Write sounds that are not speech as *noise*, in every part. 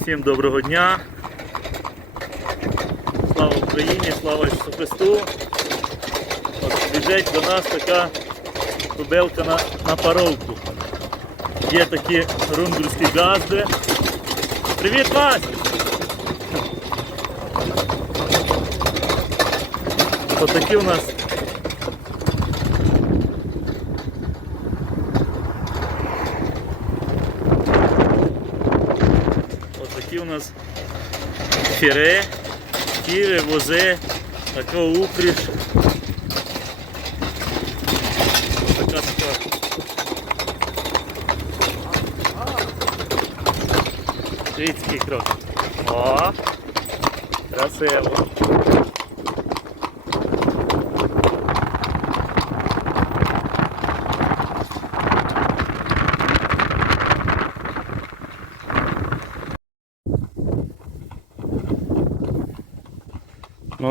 Всім доброго дня. Слава Україні, слава Ісусу Христу. Біжить до нас така кобилка на, на паровку. Є такі рундульські газди. Привіт, Вась! Отакі у нас Отакі у нас фіре, кіри, вози, така упріж. Така така. Світський крок. О! Красиво.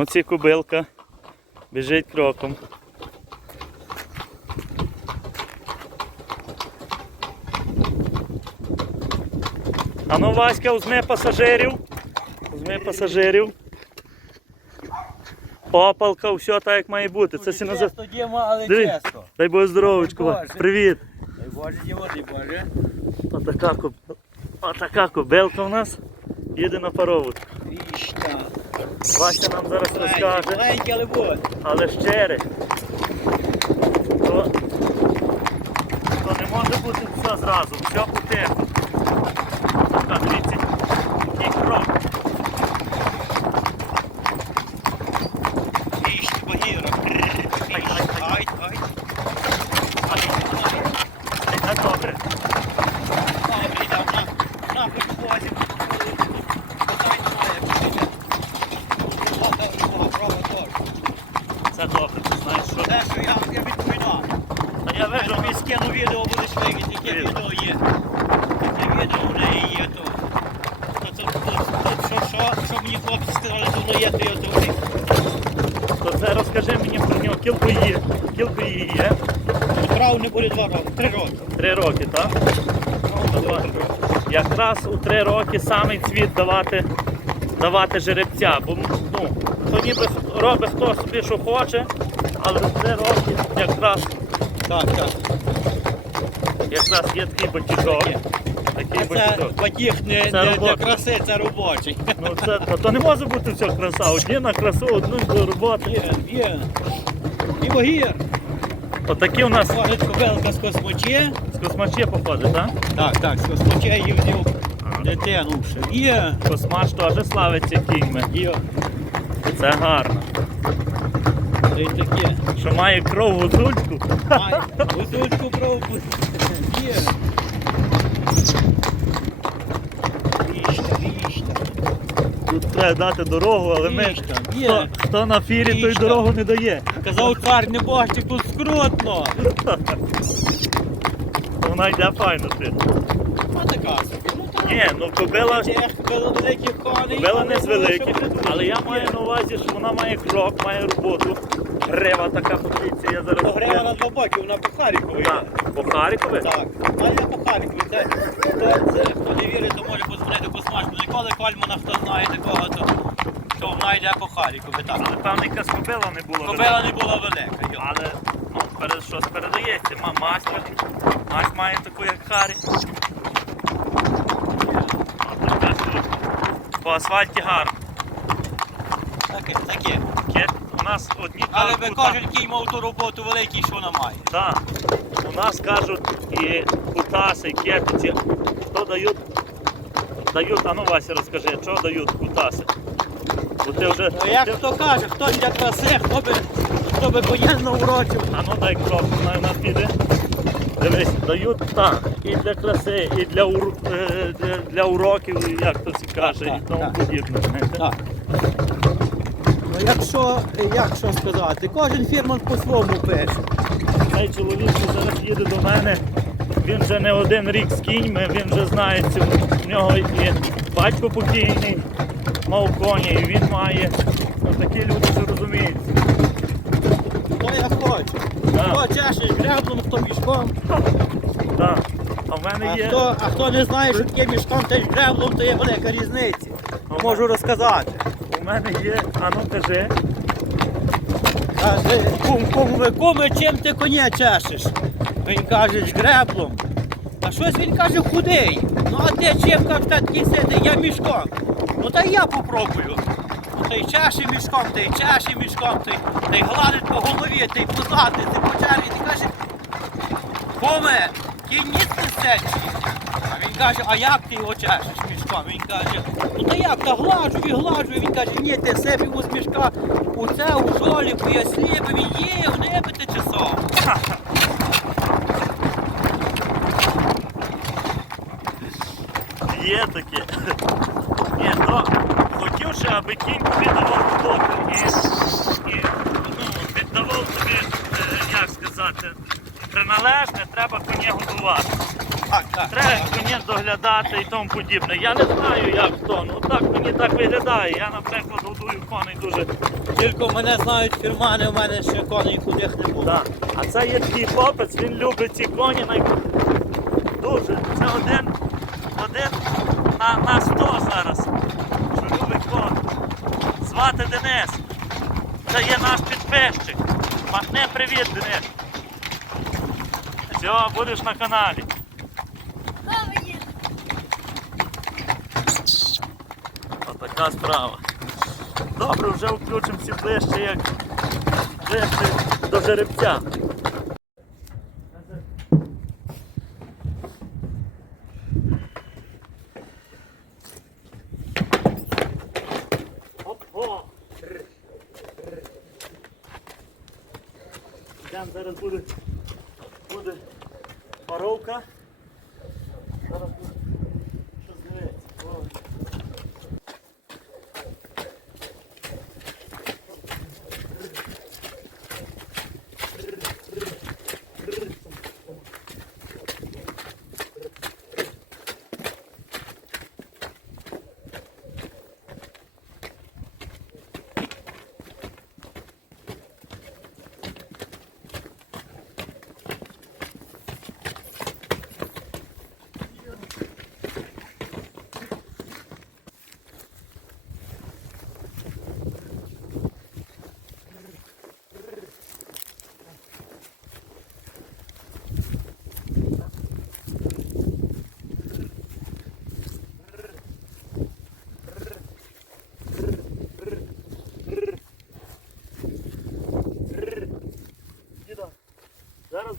Оці кубилка біжить кроком. А ну Васька, узми пасажирів. Узми пасажирів. Попалка, все так як має бути. Це сі назив... Діма, але Диви. чесно. Дай Боже здоровочку. Привіт. Дай Боже, Діма, дай Боже. Отака, куб... Отака кобилка у нас. Їде на парову. Вася нам зараз розкаже. Але щире. То, то не може бути все зразу, все потихо. Така, дивіться, який крок. Віща, багіра. Ай, ай, ай. Ай, ай. Це добре. Добрий, там на, на прикупозі. Потай немає. Права, права, права. Це добре, ти знаєш що. Те, що я, я відповідав. Та я Я вижу, тобі скину відео, будеш вигідати, яке Привіт. відео є. Яке відео в неї є, то... то, то, то, то що, що, що мені хлопці сказали, що воно є, то я то то це розкажи Кілко є. Кілко її є. Прав не буде два роки, три роки. Три роки, так? Давай. Якраз у три роки самий цвіт давати, давати жеребця. Бо ну, то ніби робить хто собі, що хоче, але в три роки якраз, Так, так. якраз є такий батюшок. Такий Це батюшок. батіг не, Це не для робота. краси, це робочий. Ну, це, то, то не може бути все краса. Одні на красу, одну до роботи. Є, є. І вагір. Отакі у нас Кажуть, кобелка з космоче. з космачі походить, так? Так, так, з космоче взяв дитину ще. Є. Космач теж славиться кіньми. Є. Це гарно. Це й таке. Що має кров гузульську. Май, гусульку пробу. Є. Тут треба дати дорогу, але ми Віща, хто, є. хто на фірі, той дорогу не дає. Казав цар, не бачите, тут скрутно. *laughs* Вона йде файно ти. А така собі. Ну. Ні, ну кобила, кобила не з великих, але я маю на увазі, що вона має крок, має роботу. Грива така подивіться, я зараз. Погрева на два боки, вона по Харкові. Так, по Харкові? Так, вона по Харкові. Це, це, хто не вірить, то може подзвонити Космаш. Бо ніколи Кольмана, хто знає такого, то, то вона йде по Харкові. Так. Але певно якась кобила не була. Кобила не була велика. йо. Але ну, перед, щось передається. Ма, мась, мась має таку, як Харі. От така тут. По асфальті гарно. Таке, таке. Ке- У нас одні Але кажуть, ви кута- кожен кінь мав ту роботу великий, що вона має. Так. У нас кажуть і кутаси, і кетиці. Хто дають? Дають, а ну Вася розкажи, що дають кутаси? Бо ти вже. Ну, Як ти- хто каже, хто для краси, хто би, хто би воєнно урочив. А ну дай крок, на нас піде. Дивись, дають так, і для краси, і для, ур... е, для, для уроків, і як то всі каже, і тому так. подібне. Так. Ну якщо, як що сказати, кожен фірман по-своєму пише. Цей чоловік що зараз їде до мене. Він вже не один рік з кіньми, він вже знає цю. В нього і батько покійний, мав коні, і він має. Ну, такі люди що розуміють. Хто я хочу. Хто чешеш гряблом, хто мішком. Так. А в мене А є. хто, а хто не знає, що таке мішком та й греблом, то є велика різниця. Можу розказати. У мене є. А ну кажи. Каже, кум, кум, ви чим ти коня чешеш? Він каже, греблом. А щось він каже худий. Ну а ти чим каже, та такий сидить, я мішком. Ну та й я попробую. Ну та й чеше мішком, та й чеше мішком, та й, та й гладить по голові, та й по задниці, по черві, та й каже, куме, кінь ніц не сечі. А він каже, а як ти його чешеш мішком? Він каже, ну та як, та глажу і глажу. Він каже, ні, ти йому з мішка у це, у жоліку, я сліпи, він є, в небі ти часом. Є таке. Ні, то ще, аби кінь тобі давав роботу і, і ну, віддавав тобі, е, як сказати, приналежне, треба коня годувати. Так, так. Треба коня доглядати і тому подібне. Я не знаю, як то. Ну так мені так виглядає. Я, наприклад, годую коней дуже. Тільки мене знають фірмани, у мене ще коней худих не було. А це є такий хлопець, він любить ці коні най... дуже. Це один, один на, на 100 зараз. Звати Денис. Це є наш підписчик. Махне привіт, Денис. Все, будеш на каналі. Отака справа. Добре, вже включимося ближче, як ближче до жеребця.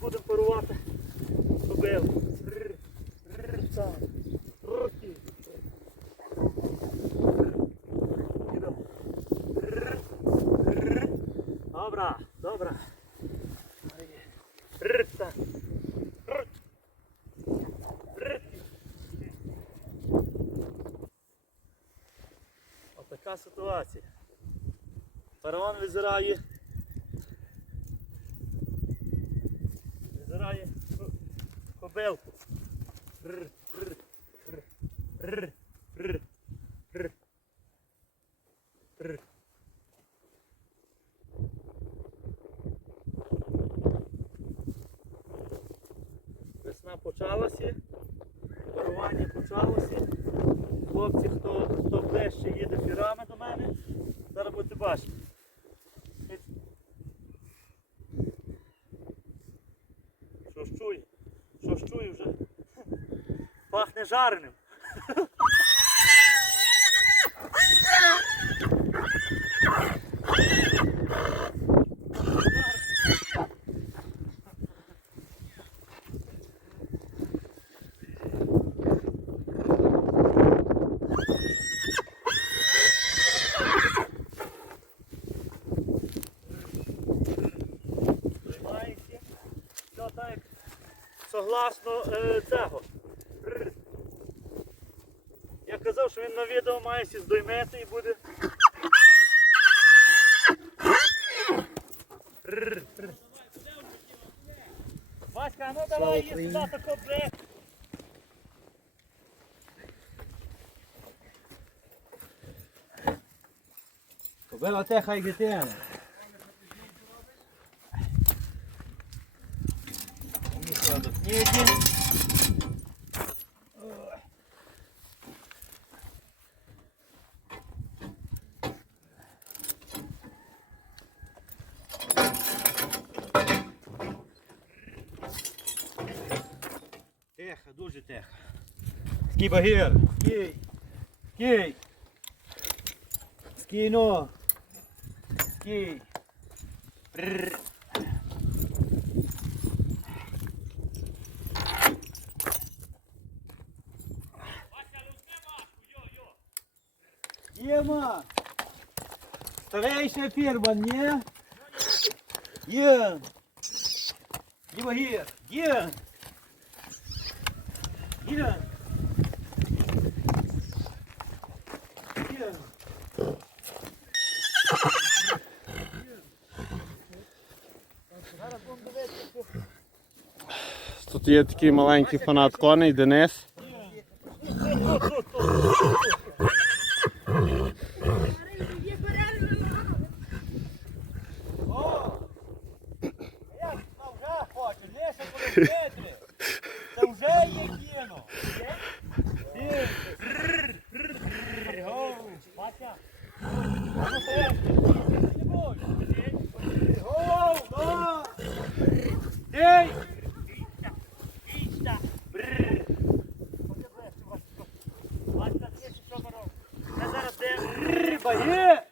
Будемо парувати рр. Добра, добра. Отака ситуація. Визирає. Визирає Рр, рр, рр, рр, рр, рр, рр. Весна почалася, парування почалося. Хлопці, хто, хто ближче їде фірами до мене, зараз будете бачити. Що ж чує? Що ж чує вже? Пахне жареним. Согласно е, цього. Рр. Я казав, що він на відео має сі здоймeti і буде. Васька, ну давай її сюди тако бре. Кобила теха і дитина. Ні, ні. дуже тихо. Скій багір. Скій. Скій. Скій, ну. Скій. Прррр. Єма! Старейший фірман, ні? Є! Діма гір! Є! Є! Тут є такий маленький фанат коней Денис. О! Як це вже хоче? Лише коли метри. Це вже є кіно. Є? Є. Гоу. Батя. Ну, стоять. Не бойся. Гоу, да. Ей! Риба є!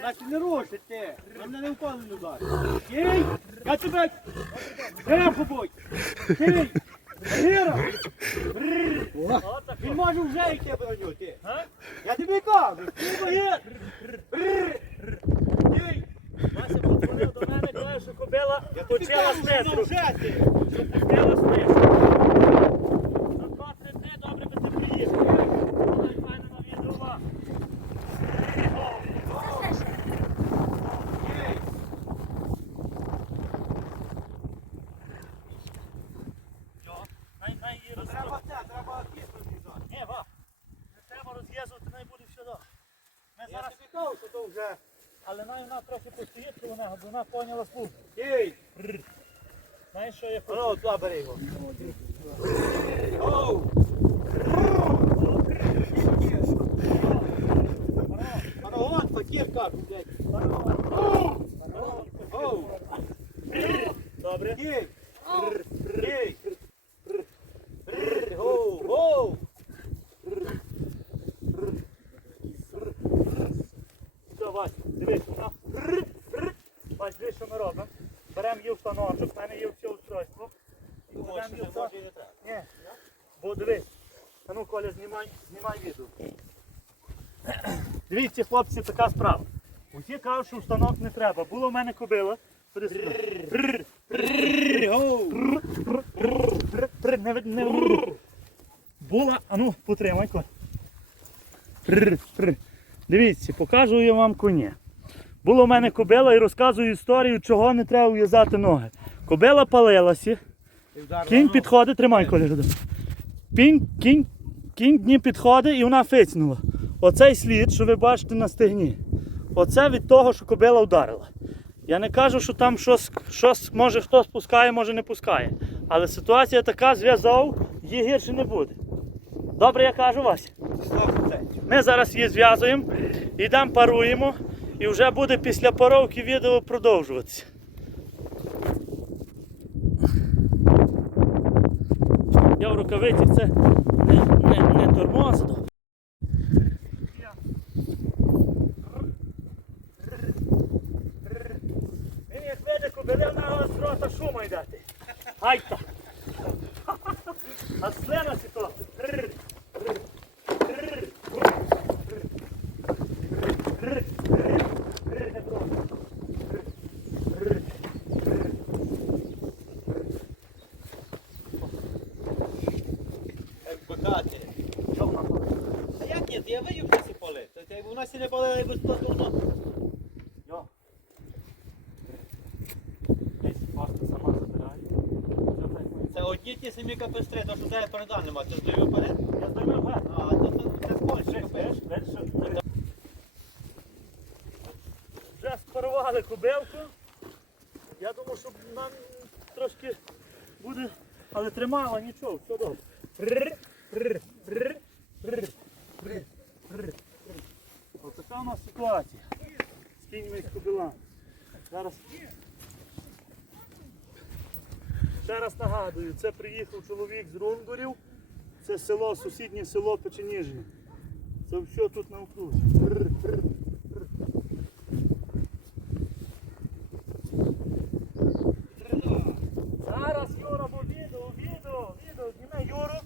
Значить не рушите! Мене не впали удар. Кій! Я тебе! Тихо будь! Кій! Гіра! Він може вже йти броню, ти! Я тобі кажу! ти! Вася подзвонив до мене, каже, що кобила почала кажу, що стресу. За два-три дні добре би ти приїхав. Дай файно навідува. Йо, най- най її роз- Треба це, треба кісно зрізати. Ні, ва. Не треба розв'язувати, най буде все добре. Ми Зараз, що то вже. але най вона трохи постоїть, коли вона, бо вона поняла службу. Кій! Знаєш, що я хочу? Ну, туди бери його. Оу! Факір кажу, блядь. Оу! Добре. Кій! Кій! Оу! Оу! Все, Вась, дивись, вона. Вась, дивись, що ми робимо. В станочок, в мене є все устройство. І будемо її все. Ні. Бо дивись. А ну, Коля, знімай, знімай відео. Дивіться, хлопці, така справа. Усі кажуть, що в станок не треба. Було в мене кобила. Ходи сюди. Прррр, Оу! прррр, прррр, не вид- не вид- Була, а ну, потримай, Коля. Прррр, прррр. Дивіться, покажу я вам коня. Було в мене кобила і розказую історію, чого не треба в'язати ноги. Кобила палилася. Кінь підходить, тримай коля. Кінь, кінь, кінь дні підходить і вона фицнула. Оцей слід, що ви бачите на стегні, оце від того, що кобила вдарила. Я не кажу, що там щось, щось може хто спускає, може не пускає. Але ситуація така, зв'язав, її гірше не буде. Добре, я кажу Вася. Ми зараз її зв'язуємо, йдемо паруємо, і вже буде після паровки відео продовжуватися. Я в рукавиці це не, не, не тормозно. Він як веде кобилив на рота шума йдати. Гайта. *laughs* А слена си то. Рр, рр, рр, рр, рр, рр, не просто. Рр, рр, Як богати. Що вона робить? А як ні? Я видів, що це палить. Це у нас і не палили без плату. Йо. Десь паста сама забирає. Все так Це ті самі капестри, то що це передан нема. Це здаю вперед. Я здаю вверх. А, то це, Видиш, капець. Вже спарували кобилку. Я думав, що нам трошки буде, але тримала нічого, все добре. Ось така у нас ситуація. З кіньми кобилами. Зараз. Ще раз нагадую, це приїхав чоловік з Рунгурів. Це село, сусіднє село Печеніжне. Це все тут на окрузі. Зараз Юра, бо відео, відео, відео, зніме Юру.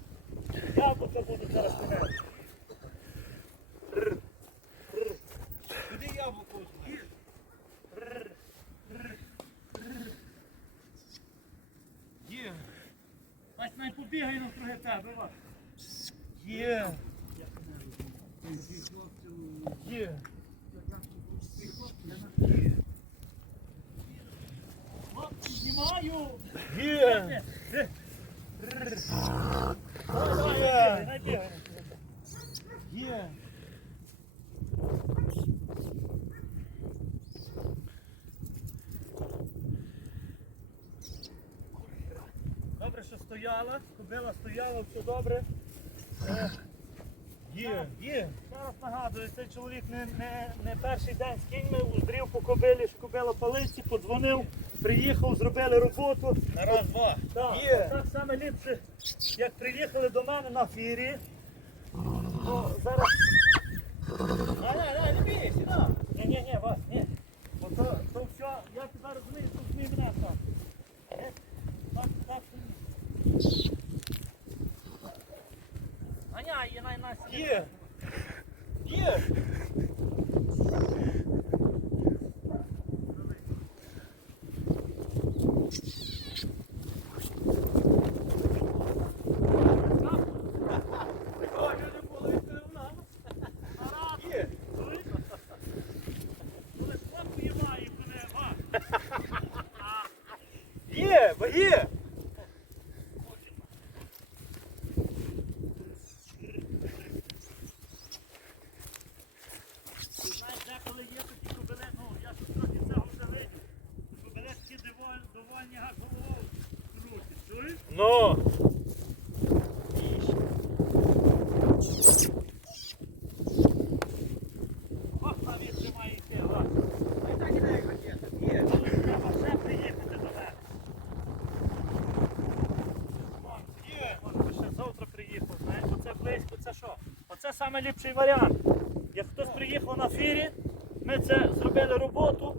Яблука буду зараз міняти. Куди яблуко? Є. Ась най побігай навкруги тебе, ва. Є. Є. Хлопці, знімаю. Є. Давай, давай, най бігай. Є. Добре, що стояла, кобила все добре. Є. Є. Зараз нагадую, цей чоловік не, не, не перший день з кіньми уздрів по кобилі, що кобила палиці, подзвонив, приїхав, зробили роботу. На раз, два. Так, Є. так саме ліпше, як приїхали до мене на фірі. То зараз. Ай, ай, ай, не бійся, на. Ні, ні, ні, вас, ні. Бо то, то все, я тебе розумію, тут змій мене так. Е, Так, так, ні. Є. Є. Є. Коли спокою має, коли ва. Є, бо є. Ти знаєш, деколи є такі кобили, ну я тут трохи цього вже видів. Кобили такі доволі, довольні як головою крутять, чуєш? Ну. Ох, навіть ще має йти, ва. Є. Треба ще приїхати до мене. Є. Може би ще завтра приїхав, знаєш, оце близько, це що? Оце саме ліпший варіант. Як хтось приїхав на фірі, ми це зробили роботу,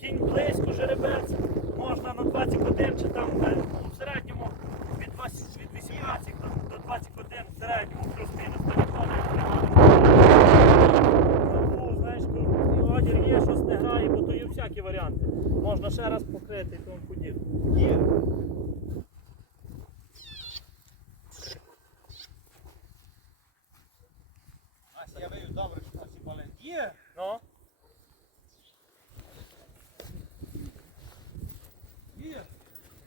кінь близько, жеребець, можна на 20 годин чи там е, ну, в середньому від, 20, від 18 там, до 21 в середньому плюс-мінус телефони. Ну, знаєш, коли одір є, щось не грає, бо то є всякі варіанти. Можна ще раз покрити і тому подібне. Є. Ася, я вивів добре, що всі палить. Є. Ну? Є.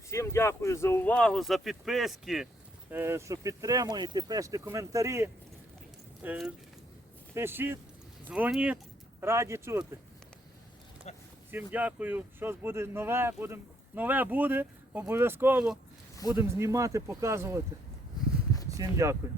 Всім дякую за увагу, за підписки, е, що підтримуєте, пишете коментарі. Е, Пишіть, дзвоніть, раді чути. Всім дякую. Щось буде нове, будем, нове буде, обов'язково будемо знімати, показувати. Всім дякую.